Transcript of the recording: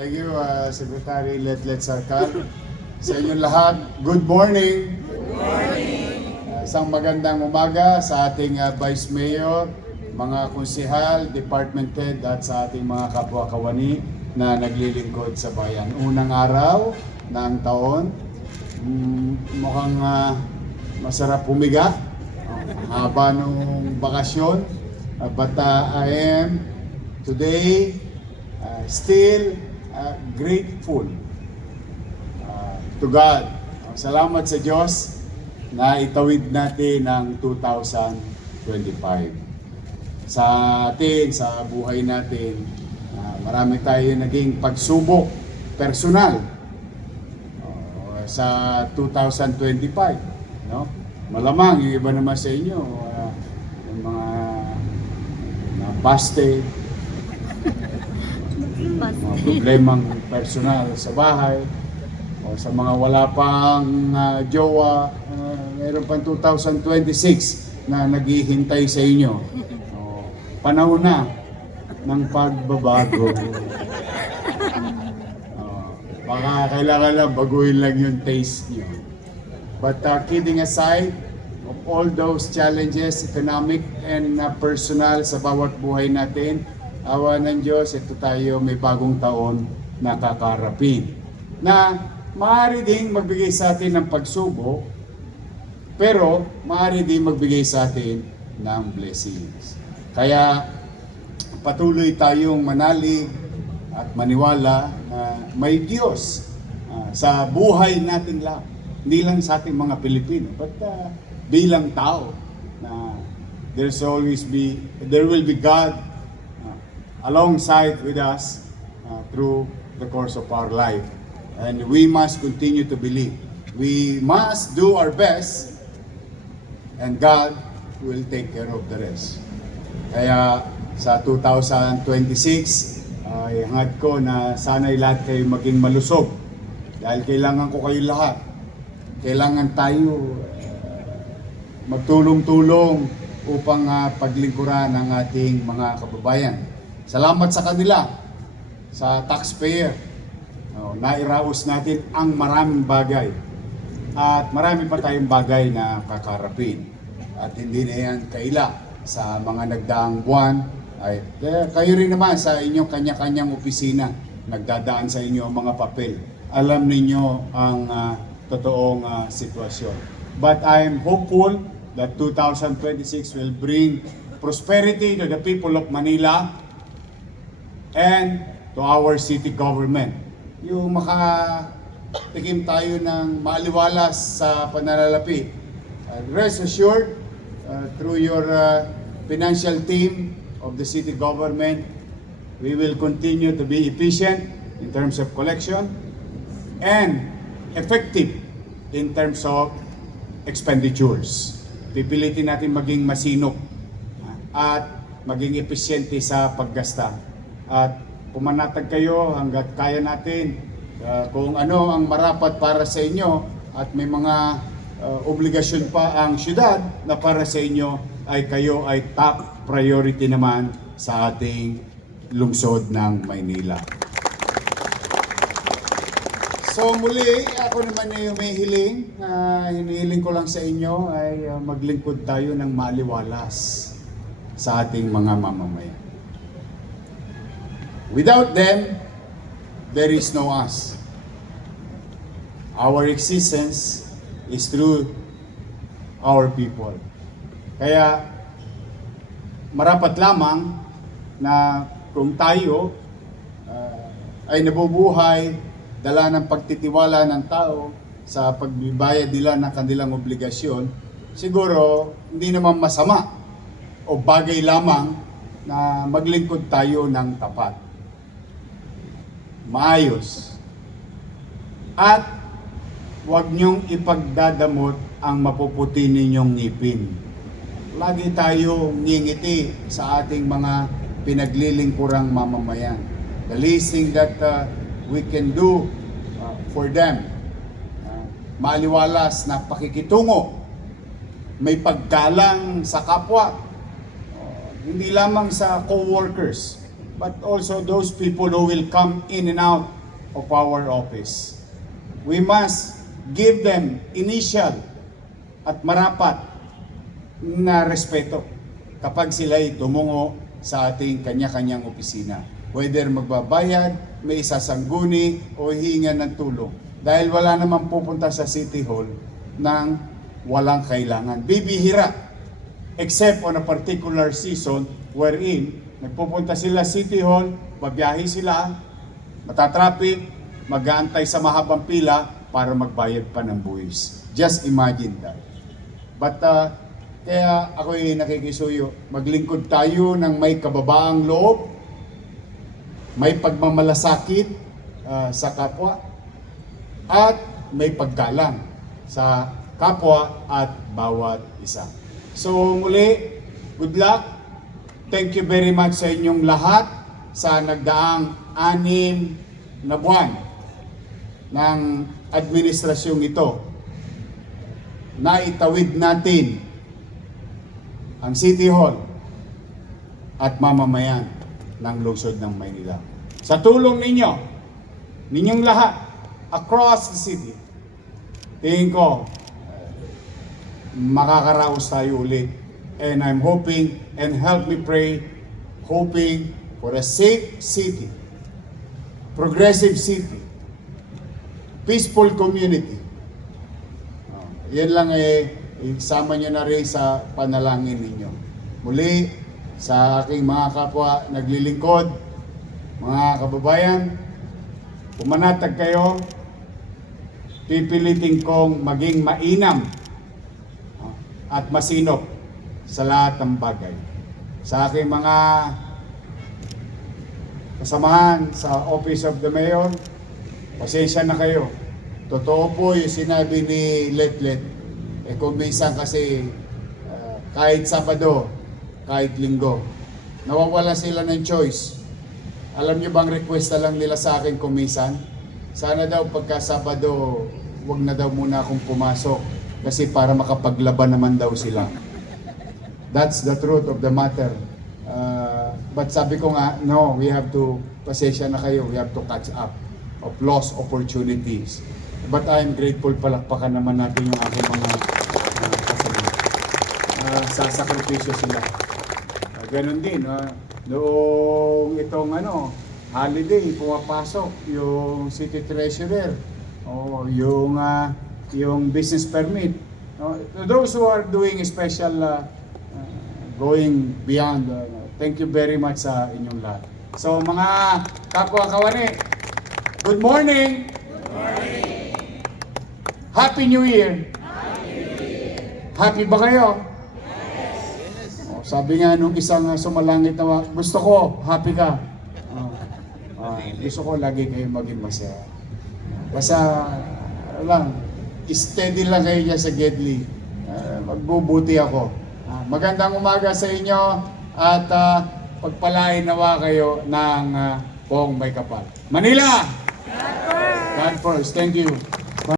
Thank you, Secretary Letlet Sarkar. Sa inyong lahat, good morning. Good morning. Isang magandang umaga sa ating Vice Mayor, mga konsehal, department head at sa ating mga kapwa-kawani na naglilingkod sa bayan. Unang araw ng taon, mukhang masarap humiga. Haba nung bakasyon. But I am today still grateful to God. Salamat sa Diyos na itawid natin ang 2025. Sa atin, sa buhay natin, marami tayo naging pagsubok personal sa 2025. No? Malamang yung iba naman sa inyo, yung mga busted, mga problemang personal sa bahay, o sa mga wala pang jowa, mayroon pang 2026 na naghihintay sa inyo. Panahon na ng pagbabago. Baka kailangan lang baguhin lang yung taste nyo. But kidding aside, of all those challenges, economic and personal sa bawat buhay natin, awa ng Diyos, ito tayo may bagong taon na kakarapin. Na maaari ding magbigay sa atin ng pagsubok, pero maaari ding magbigay sa atin ng blessings. Kaya patuloy tayong manalig at maniwala na may Diyos sa buhay natin lahat. Hindi lang sa ating mga Pilipino, but bilang tao na there will be God alongside with us through the course of our life. And we must continue to believe. We must do our best and God will take care of the rest. Kaya sa 2026, hangad ko na sana'y lahat kayo maging malusog. Dahil kailangan ko kayo lahat. Kailangan tayo magtulong-tulong upang paglingkuran ang ating mga kababayan. Salamat sa kanila, sa taxpayer. Nairaos natin ang maraming bagay. At marami pa tayong bagay na kakarapin. At hindi na yan kaila sa mga nagdaang buwan. Kayo rin naman sa inyong kanya-kanyang opisina, nagdadaan sa inyo ang mga papel. Alam ninyo ang totoong sitwasyon. But I am hopeful that 2026 will bring prosperity to the people of Manila and to our city government. Yung makatikim tayo ng maaliwalas sa pananalapi. Rest assured, through your financial team of the city government, we will continue to be efficient in terms of collection and effective in terms of expenditures. Pipilitin natin maging masinop at maging epesyente sa paggasta. At pumanatag kayo hanggat kaya natin kung ano ang marapat para sa inyo at may mga obligasyon pa ang syudad na para sa inyo ay kayo ay top priority naman sa ating lungsod ng Maynila. So muli, ako naman ay may hiling. Hinihiling ko lang sa inyo ay maglingkod tayo ng maaliwalas sa ating mga mamamayan. Without them, there is no us. Our existence is through our people. Kaya marapat lamang na kung tayo ay nabubuhay dala ng pagtitiwala ng tao sa pagbibayad nila ng kanilang obligasyon, siguro hindi naman masama o bagay lamang na maglingkod tayo ng tapat, maayos, at huwag niyong ipagdadamot ang mapuputi ninyong ngipin. Lagi tayo ngingiti sa ating mga pinaglilingkurang mamamayan. The least thing that we can do for them, maaliwalas na pakikitungo, may paggalang sa kapwa, hindi lamang sa co-workers, but also those people who will come in and out of our office. We must give them initial at marapat na respeto kapag sila'y tumungo sa ating kanya-kanyang opisina. Whether magbabayad, may isasangguni, o hihingan ng tulong. Dahil wala naman pupunta sa City Hall ng walang kailangan. Bibihira, except on a particular season wherein nagpupunta sila City Hall, babiyahe sila, matatraffic, mag-aantay sa mahabang pila para magbayad pa ng buwis. Just imagine that. But kaya ako'y nakikisuyo, maglingkod tayo ng may kababaang loob, may pagmamalasakit sa kapwa, at may paggalang sa kapwa at bawat isa. So muli, good luck. Thank you very much sa inyong lahat sa nagdaang 6 na buwan ng administrasyong ito. Naitawid natin ang City Hall at mamamayan ng lungsod ng Maynila. Sa tulong ninyong lahat, across the city, tingin ko, makakaraos tayo ulit. And I'm hoping, and help me pray, hoping for a safe city, progressive city, peaceful community. Yan lang isama nyo na rin sa panalangin ninyo. Muli, sa aking mga kapwa naglilingkod, mga kababayan, pumanatag kayo, pipilitin kong maging mainam at masinop sa lahat ng bagay. Sa aking mga kasamahan sa Office of the Mayor, pasensya na kayo. Totoo po yung sinabi ni Letlet. Kung minsan kasi kahit Sabado, kahit Linggo, nawawala sila ng choice. Alam niyo bang request na lang nila sa akin kung minsan? Sana daw pagka Sabado, wag na daw muna akong pumasok kasi para makapaglaban naman daw sila. That's the truth of the matter. But sabi ko nga, no, we have to, pasensya na kayo, we have to catch up of lost opportunities. But I'm grateful, palakpakan naman natin yung aking mga kasama. Sasakripisyo sila. Ganon din, noong itong holiday, pumapasok yung city treasurer, o yung business permit. Those who are doing special going beyond, thank you very much sa inyong lahat. So mga kapwa kawani, good morning! Good morning! Happy New Year! Happy New Year! Happy ba kayo? Yes! Sabi nga nung isang sumalangit na gusto ko, happy ka. Gusto ko lagi kayo maging masaya. Basta, lang, steady lang kayo dyan sa Gedli. Magbubuti ako. Magandang umaga sa inyo at pagpalain nawa kayo ng Poong May Kapal. Manila! God first! Thank you.